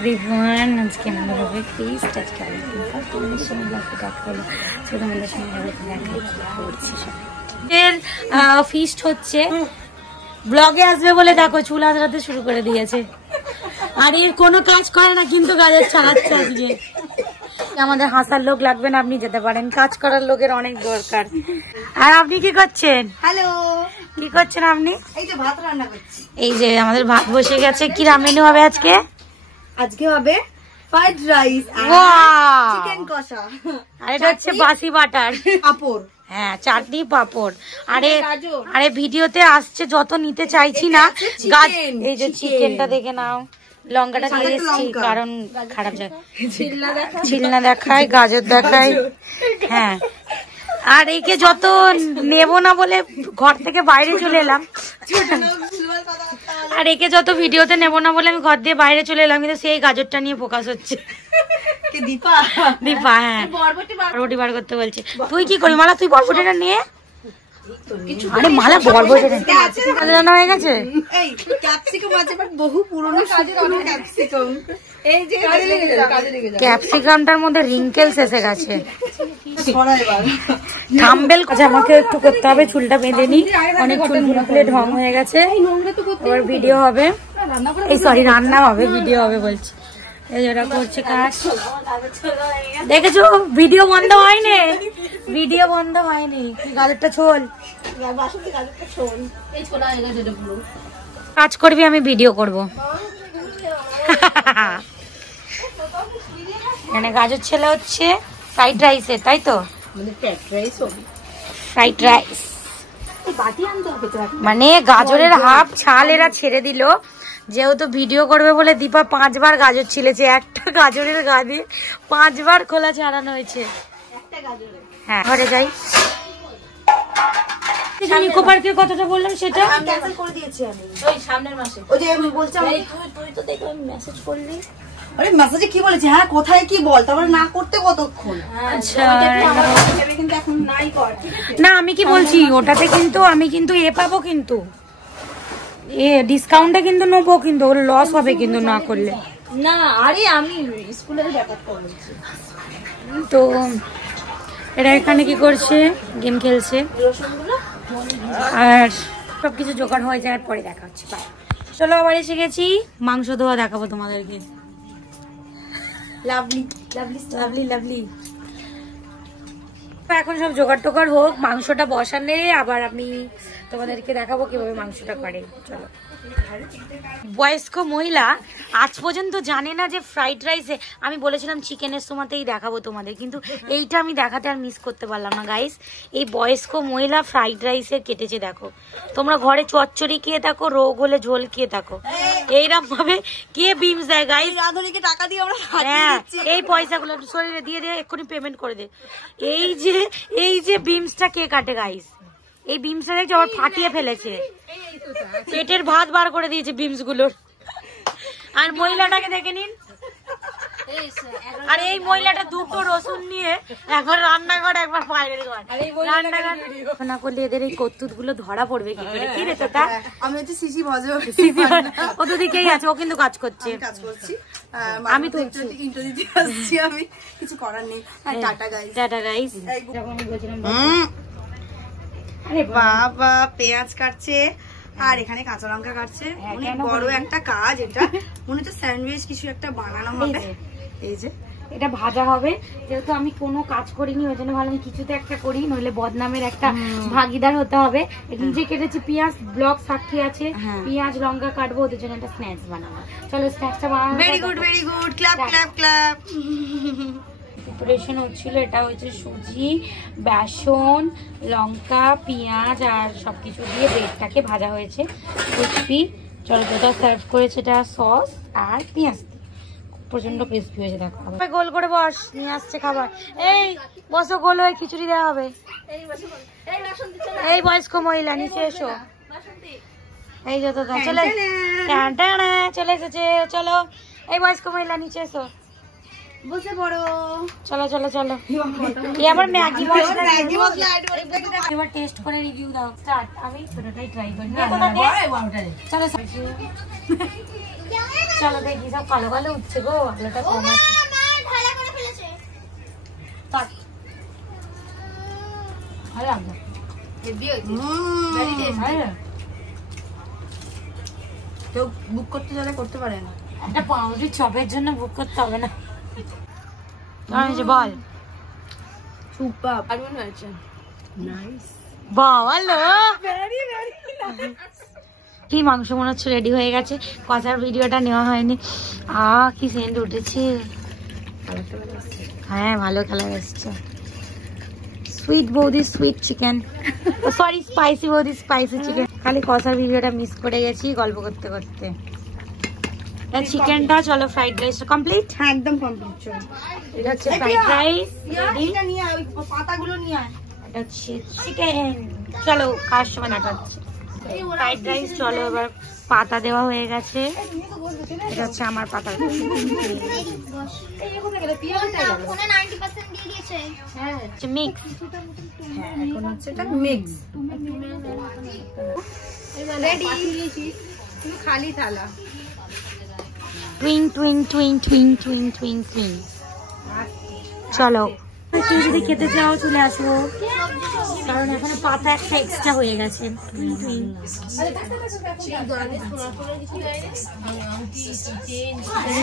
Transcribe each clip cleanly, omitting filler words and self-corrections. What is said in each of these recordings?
Everyone, আজকে আমাদের হবে ফিস্ট। আজকে তোমাদের সঙ্গে ব্লগটা কাট করলো, তোমাদের সঙ্গে ফিস্ট হচ্ছে। ব্লগে আসবে বলে দেখো চুল আঁচড়াতে শুরু করে দিয়েছে, আর এর কোনো কাজ করে না কিন্তু গাজর চালাচ্ছে আজকে। আমাদের হাসার লোক লাগবে না, আপনি যেতে পারেন, কাজ করার লোকের অনেক দরকার। আর আপনি কি করছেন? হ্যালো, কি করছেন আপনি? এই যে ভাত রান্না করছি। এই যে আমাদের ভাত বসে গেছে। কি মেনু হবে আজকে? আজকে হবে ফ্রাইড রাইস আর চিকেন কষা, আর এটা হচ্ছে বাসি বাটার, পাপড়, হ্যাঁ চাটনি পাপড়। আরে ভিডিওতে আসছে যত নিতে চাইছি না। এই যে চিকেনটা দেখে নাও, লঙ্কাটা দিয়ে এসছি কারণ খারাপ যায়, ছিলনা দেখায়, গাজর দেখায়, হ্যাঁ। আর একে যত নেব না বলে ঘর থেকে বাইরে চলে এলাম, আর একে যত ভিডিওতে নেব না বলে আমি ঘর দিয়ে বাইরে চলে এলাম, কিন্তু সেই গাজরটা নিয়ে ফোকাস হচ্ছে। দীপা, হ্যাঁ বরবটি বার করতে বলছে। তুই কি করি মালা, তুই বরবটিটা নিয়ে, আরে মালা বরবটিটা রান্না হয়ে গেছে। ক্যাপসিকামটার মধ্যে রিঙ্কেলস এসে গেছে। থাম্বনেল আমাকে একটু করতে হবে, চুলটা বেঁধে নি, অনেক চুল খুলে ঢং হয়ে গেছে। এবার ভিডিও হবে, এই সরি রান্না হবে, ভিডিও হবে বলছি। এই যেটা করছে কাজ দেখেছো, ভিডিও বন্ধ হয়নি, ভিডিও বন্ধ হয়নি। গাজরটা ছোল, কাজ করবি, আমি ভিডিও করব। মানে গাজর ছেলে হচ্ছে ফ্রাইড রাইসে, তাই তো? ফ্রাইড রাইস মানে গাজরের হাফ ছাল এরা ছেড়ে দিল, যেহেতু ভিডিও করবে বলে দীপা 5 বার গাজর ছিলেছে। একটা গাজরের গাদি 5 বার খোলা ছাড়ানো হয়েছে। হ্যাঁ ঘরে যাই। ইকো পার্কের কথাটা বললাম সেটা ক্যান্সেল করে দিয়েছি আমি ওই সামনের মাসে। ওই যে আমি বলছিলাম তুই তো দেখলাম মেসেজ করলি। আরে মেসেজে কি বলেছে? হ্যাঁ কোথায় কি বল, তারপরে না করতে কতক্ষণ। আচ্ছা কিন্তু এখন নাই কর, না আমি কি বলছি ওটাতে কিন্তু আমি কিন্তু এ পাবো, কিন্তু এ ডিসকাউন্টে কিন্তু নেবো, কিন্তু ওর লস হবে কিন্তু না করলে। না আরে আমি স্কুলের ব্যাপারটা বলছি। তো এরা এখানে কি করছে, গেম খেলছে, আর সবকিছু জোগাড় হয়ে যাওয়ার পরে দেখা হচ্ছে। চলো আবার এসে গেছি, মাংস ধোয়া দেখাবো তোমাদেরকে। Lovely lovely lovely lovely. এখন সব জোগাড় টোগাড় হোক, মাংসটা বসালে আবার আমি তোমাদেরকে দেখাবো কিভাবে মাংসটা করে। চলো। বয়স্ক মহিলা আজ পর্যন্ত জানে না যে ফ্রাইড রাইসে, আমি বলেছিলাম চিকেনের সময়তেই দেখাবো তোমাদের, কিন্তু এইটা আমি দেখাতে আর মিস করতে পারলাম না গাইস। এই বয়স্ক মহিলা ফ্রাইড রাইসে কেটেছে, দেখো তোমরা ঘরে চচ্চড়ি খেয়ে থাকো, রোগ হলে ঝোল খেয়ে থাকো, এইরকম ভাবে কে বিমস দেয় গাইস। রাধুনিকে টাকা দিয়ে আমরা, হ্যাঁ এই পয়সাগুলো শরীরে দিয়ে দিয়ে এক্ষুনি পেমেন্ট করে দে। এই যে বিমসটা কে কাটে গাইস, এই বিমসটা দেখছি আবার ফাটিয়ে ফেলেছে, পেটের ভাত বার করে দিয়েছে বিমস গুলোর। আর মহিলাটাকে দেখে নিন, আর এই মহিলাটা 2টো রসুন নিয়ে একবার রান্নাঘর একবার বাইরের ঘর, রান্নাঘর না করলে এদের এই কর্তুত গুলো ধরা পড়বে কি করে? কি রে তোটা? আমি হচ্ছে সিসি ভজ, ও তো দিকেই আছে, ও কিন্তু কাজ করছে, আমি তো ইন্টারভিউ দিতে আসছি, আমি কিছু করার নেই। Tata guys, tata guys. আরে বাবা পেঁয়াজ কাটছে আর এখানে কাঁচা লঙ্কা কাটছে, অনেক বড় একটা কাজ এটা। মনে হচ্ছে স্যান্ডউইচ কিছু একটা বানানো হবে। এই যে এটা ভাজা হবে, যেহেতু আমি কোনো কাজ করিনি ওই জন্য ভালো কিছুতে একটা করি, নইলে বদনামের একটা ভাগিদার হতে হবে। নিজে কেটেছি পেঁয়াজ, ব্লক সাক্ষী আছে, পেঁয়াজ লঙ্কা কাটবো, ওদের জন্য একটা স্ন্যাক্স বানাবো। চলো স্ন্যাক্সটা বানাবো। Very good very good, clap clap clap. Preparation হচ্ছিল, এটা হচ্ছে সুজি, বেসন, লঙ্কা, পেঁয়াজ আর সবকিছু দিয়ে ব্রেডটাকে ভাজা হয়েছে ক্রিসপি। চলো যেটা সার্ভ করেছে এটা সস আর পেঁয়াজ, প্রচন্ড ক্রিসপি হয়েছে। দেখো গোল করে বস, নিয়ে আসছে খাবার। এই বসো, গোল হয়ে খিচুড়ি দেওয়া হবে। এই বয়স্ক মহিলা নিচে এসো, এই যত চলে চলে এসেছে। চলো এই বয়স্ক মহিলা নিচে এসো, বসে পড়ো। চলো চলো চলো। এই আবার ম্যাগি মশলা এবার টেস্ট করে রিভিউ দাও। স্টার্ট। আমি ছোটটাই ট্রাই করি। চলো চলো দেখি, সব কালো কালো উঠছে গো, আলোটা কম আছে। কেউ বুক করতে চাইলে করতে পারেন। একটা পাউরুটি চপের জন্য বুক করতে হবে না। বল। সুপার দারুণ হয়েছে। নাইস। ভালো। কি মাংস মনে হচ্ছে রেডি হয়ে গেছে। কষার ভিডিওটা নেওয়া হয়নি। কি সেন্ট উঠেছে। হ্যাঁ ভালো কালার এসছে। সুইট বৌদি সুইট চিকেন, সরি স্পাইসি বৌদি স্পাইসি চিকেন। খালি কষার ভিডিওটা মিস করে গেছি গল্প করতে করতে। চিকেনটা চলো ফ্রাইড রাইসটা কমপ্লিট। হ্যাঁ একদম কমপ্লিট। চলো এটা হচ্ছে ফ্রাইড রাইস রেডি। এটা নিয়ে ওই পাতাগুলো নিয়ে আয়। এটা হচ্ছে চিকেন। চলো খাওয়ার সময় দেখা হচ্ছে। ফ্রাইড রাইস চলো এবার পাতা দেওয়া হয়ে গেছে। এটা হচ্ছে আমার পাতা। মিক্স। এখন হচ্ছে এটা মিক্স রেডি। খালি থালা। টুইং টুইং টুইং টুইং টুইং টুইং টুইং। চলো কেউ যদি খেতে চাও চলে আসবো, কারণ এখানে পাতা একটা এক্সট্রা হয়ে গেছে।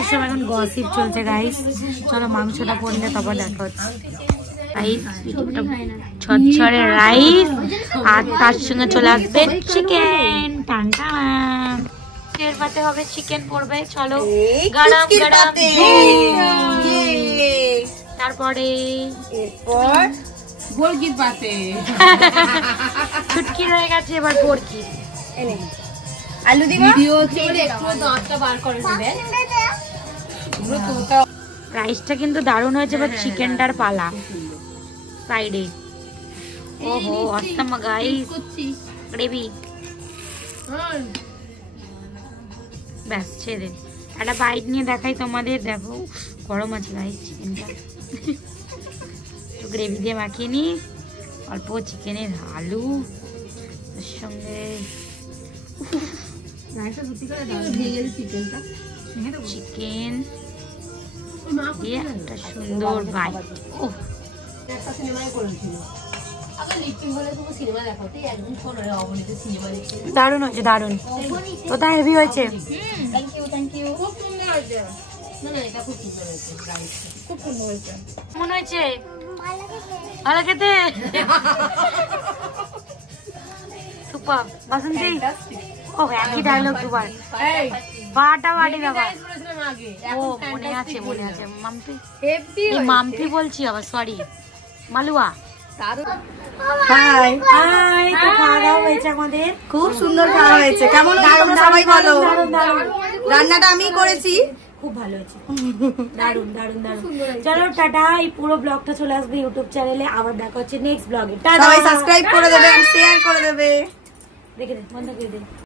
সব এখন গসিপ চলছে গাইস। চলো মাংসটা করলে তারপর দেখা হচ্ছে। ছড়ছড়ে রাইস আর তার সঙ্গে চলে আসবে চিকেন। পাতে হবে চিকেন পড়বে। চলো গরম গরম। তারপরে এরপর বরকি পাতে ছুটকি রয়ে গেছে, এবার বরকি এনে আলু দিবা। ভিডিও চলে একটু দাঁতটা বার করে দিবেন। রাইসটা কিন্তু দারুণ হয়েছে। এবার চিকেনটার পালা সাইডে। ওহো অসম গাইস গ্রেভি। ব্যাস ছেড়ে একটা বাইট নিয়ে দেখাই তোমাদের। দেখো গরম আছে গাইস চিকেনটা। গ্রেভি দিয়ে মাখিয়ে নি। অল্প চিকেনের আলু এর সঙ্গে চিকেন দিয়ে একটা সুন্দর বাইট। দারুণ হয়েছে দারুণ। কোথায় হেভি হয়েছে। মনে হয়েছে ভালো খেতে। সুপার বাসন্তী। ও একই ডায়লগ দুবার। বাটা বাটি বাবা। ও মনে আছে মনে আছে। মাম্পি মাম্পি বলছি আবার, সরি মালুয়া। High high. তো খাওয়া দাওয়া হয়েছে আমাদের। খুব সুন্দর খাওয়া হয়েছে। কেমন তোমরা সবাই বলো। রান্নাটা আমি করেছি। খুব ভালো হয়েছে। দারুন দারুন দারুন। চলো টাটা। এই পুরো ব্লগটা চলে আসবে ইউটিউব চ্যানেলে। আবার দেখা হচ্ছে নেক্সট ব্লগে। সবাই সাবস্ক্রাইব করে দেবে, শেয়ার করে দেবে। দেখে দে বন্ধ করে দে।